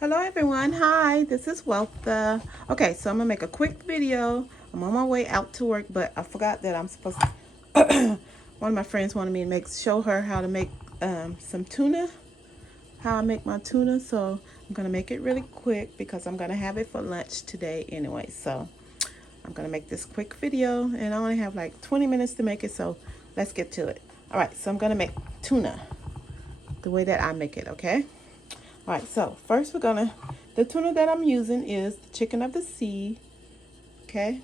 Hello everyone, hi, this is Weltha. Okay, so I'm gonna make a quick video. I'm on my way out to work, but I forgot that I'm supposed to one of my friends wanted me to show her how to make some tuna, how I make my tuna. So I'm gonna make it really quick because I'm gonna have it for lunch today anyway. So I'm gonna make this quick video and I only have like 20 minutes to make it, so let's get to it. All right, so I'm gonna make tuna the way that I make it, okay? All right, so first the tuna that I'm using is the chicken of the sea, okay?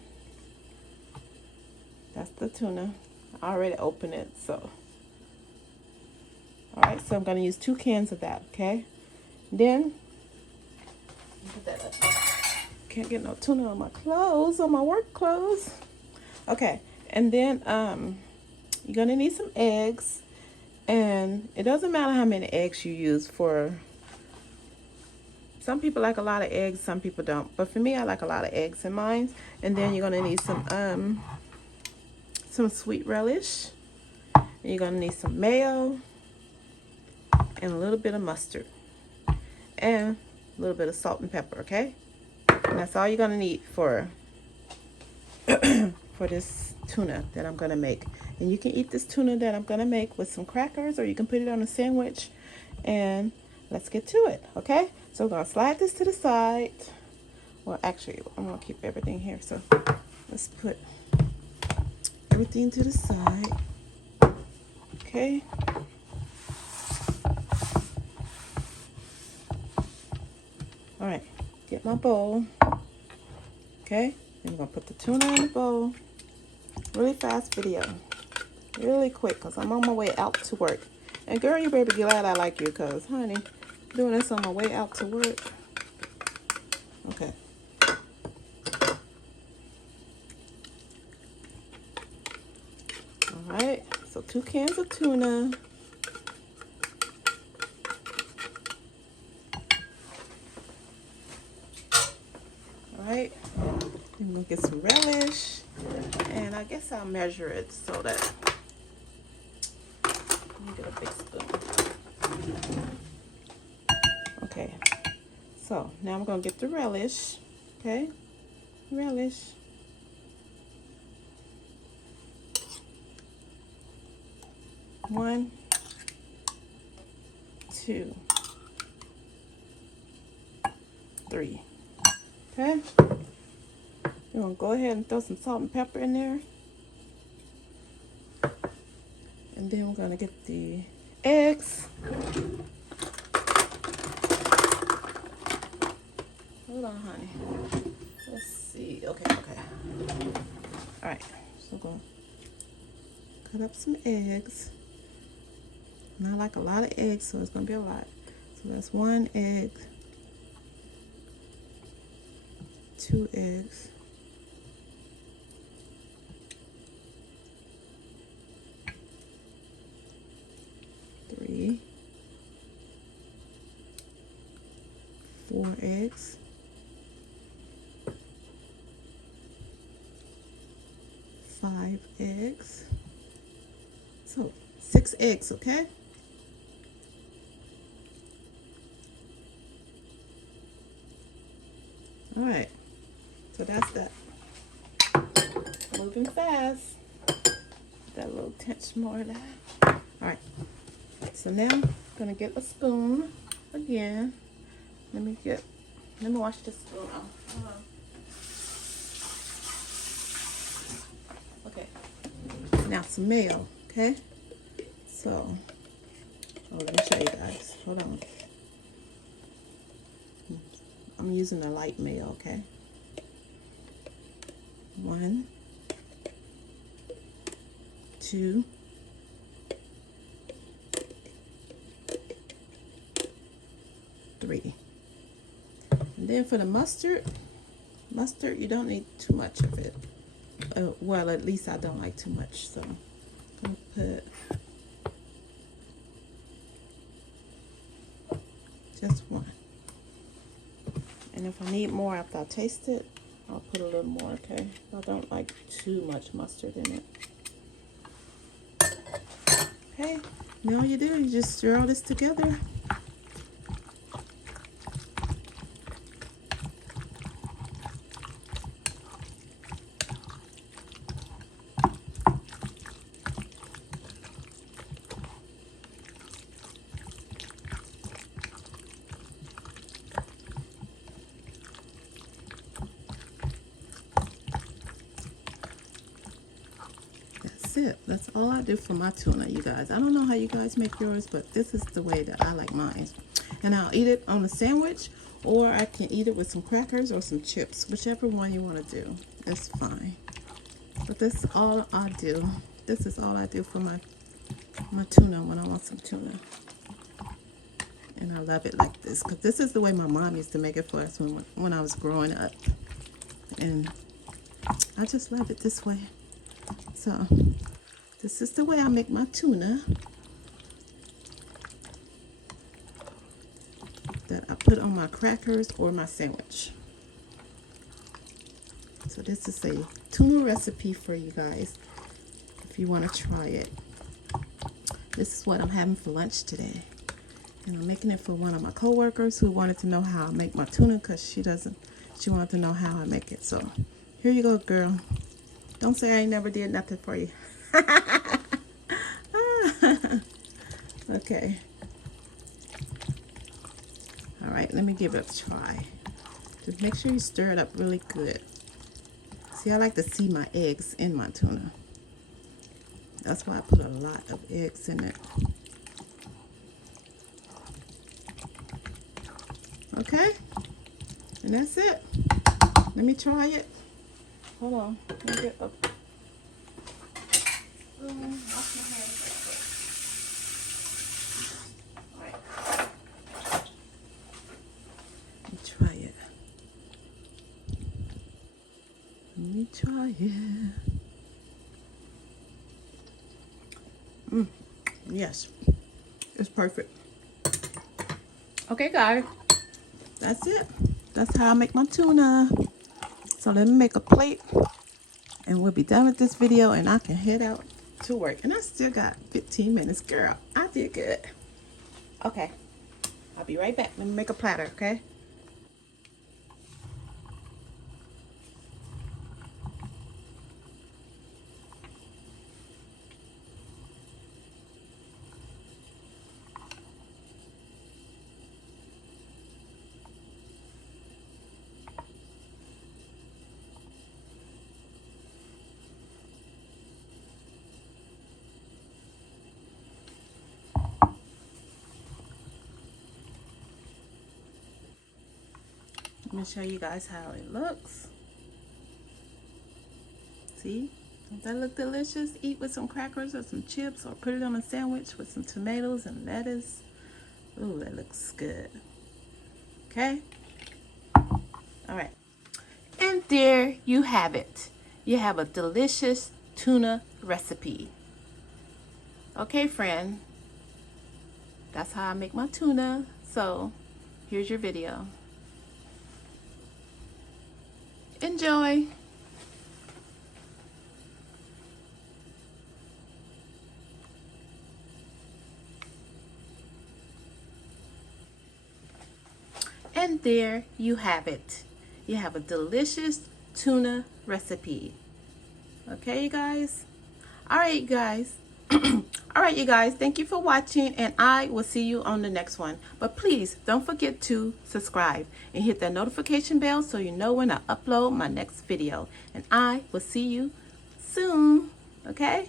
That's the tuna. I already opened it, so. All right, so I'm gonna use 2 cans of that, okay? Then, put that up. Can't get no tuna on my clothes, on my work clothes. Okay, and then you're gonna need some eggs, and it doesn't matter how many eggs you use for. Some people like a lot of eggs, some people don't. But for me, I like a lot of eggs in mine. And then you're gonna need some sweet relish. And you're gonna need some mayo and a little bit of mustard and a little bit of salt and pepper, okay? And that's all you're gonna need for for this tuna that I'm gonna make. And you can eat this tuna that I'm gonna make with some crackers, or you can put it on a sandwich. And let's get to it, okay? So we're gonna slide this to the side. Well, actually, I'm gonna keep everything here. So let's put everything to the side, okay? All right, get my bowl, okay? And I'm gonna put the tuna in the bowl. Really fast video, really quick, because I'm on my way out to work. And girl, you better be glad I like you, because honey, doing this on my way out to work. Okay. All right, so 2 cans of tuna. All right, I'm gonna get some relish, and I guess I'll measure it so that, let me get a big spoon. Okay, so now I'm gonna get the relish, okay? Relish. One, two, three. Okay? You're gonna go ahead and throw some salt and pepper in there. And then we're gonna get the eggs. Hold on, honey. Let's see. Okay. All right. So we're gonna cut up some eggs. And I like a lot of eggs, so it's gonna be a lot. So that's 1 egg, 2 eggs, 3, 4 eggs, 5 eggs. So 6 eggs, okay? All right, so that's that. Moving fast. That little touch more of that. All right, so now I'm gonna get a spoon again. Let me wash this spoon off. Okay, now some mayo, okay? So, let me show you guys. Hold on. I'm using a light mayo, okay? 1, 2, 3. And then for the mustard, you don't need too much of it. Well, at least I don't like too much, so I'm gonna put just 1. And if I need more after I taste it, I'll put a little more, okay? I don't like too much mustard in it. Okay, now all you do, you just stir all this together. it. That's all I do for my tuna, you guys. I don't know how you guys make yours, but this is the way that I like mine. And I'll eat it on a sandwich, or I can eat it with some crackers or some chips, whichever one you want to do. That's fine. But this is all I do. This is all I do for my tuna when I want some tuna. And I love it like this, because this is the way my mom used to make it for us when I was growing up. And I just love it this way. So this is the way I make my tuna that I put on my crackers or my sandwich. So this is a tuna recipe for you guys if you want to try it. This is what I'm having for lunch today. And I'm making it for one of my coworkers who wanted to know how I make my tuna, because she wanted to know how I make it. So here you go, girl. Don't say I ain't never did nothing for you. Okay. All right, let me give it a try. Just make sure you stir it up really good. See, I like to see my eggs in my tuna. That's why I put a lot of eggs in it. Okay, and that's it. Let me try it. Hold on. Let me get up. Wash my hands real quick. All right. Let me try it. Let me try it. Yes, it's perfect. Okay, guys. That's it. That's how I make my tuna. So let me make a plate and we'll be done with this video and I can head out to work. And I still got 15 minutes. Girl, I did good. Okay. I'll be right back. Let me make a platter, okay? Let me show you guys how it looks. See? Does that look delicious? Eat with some crackers or some chips, or put it on a sandwich with some tomatoes and lettuce. Ooh, that looks good. Okay? All right. And there you have it. You have a delicious tuna recipe. Okay, friend. That's how I make my tuna. So, here's your video. Enjoy. And there you have it. You have a delicious tuna recipe. Okay, you guys? All right, you guys. All right, you guys. Thank you for watching, and I will see you on the next one. But please don't forget to subscribe and hit that notification bell so you know when I upload my next video. And I will see you soon. Okay?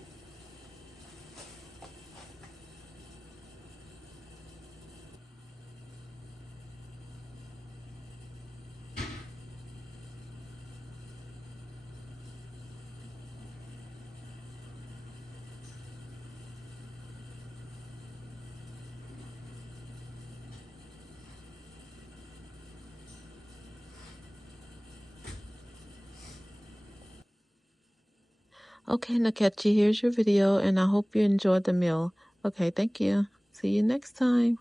Okay, Nakechi, here's your video, and I hope you enjoyed the meal. Okay, thank you. See you next time.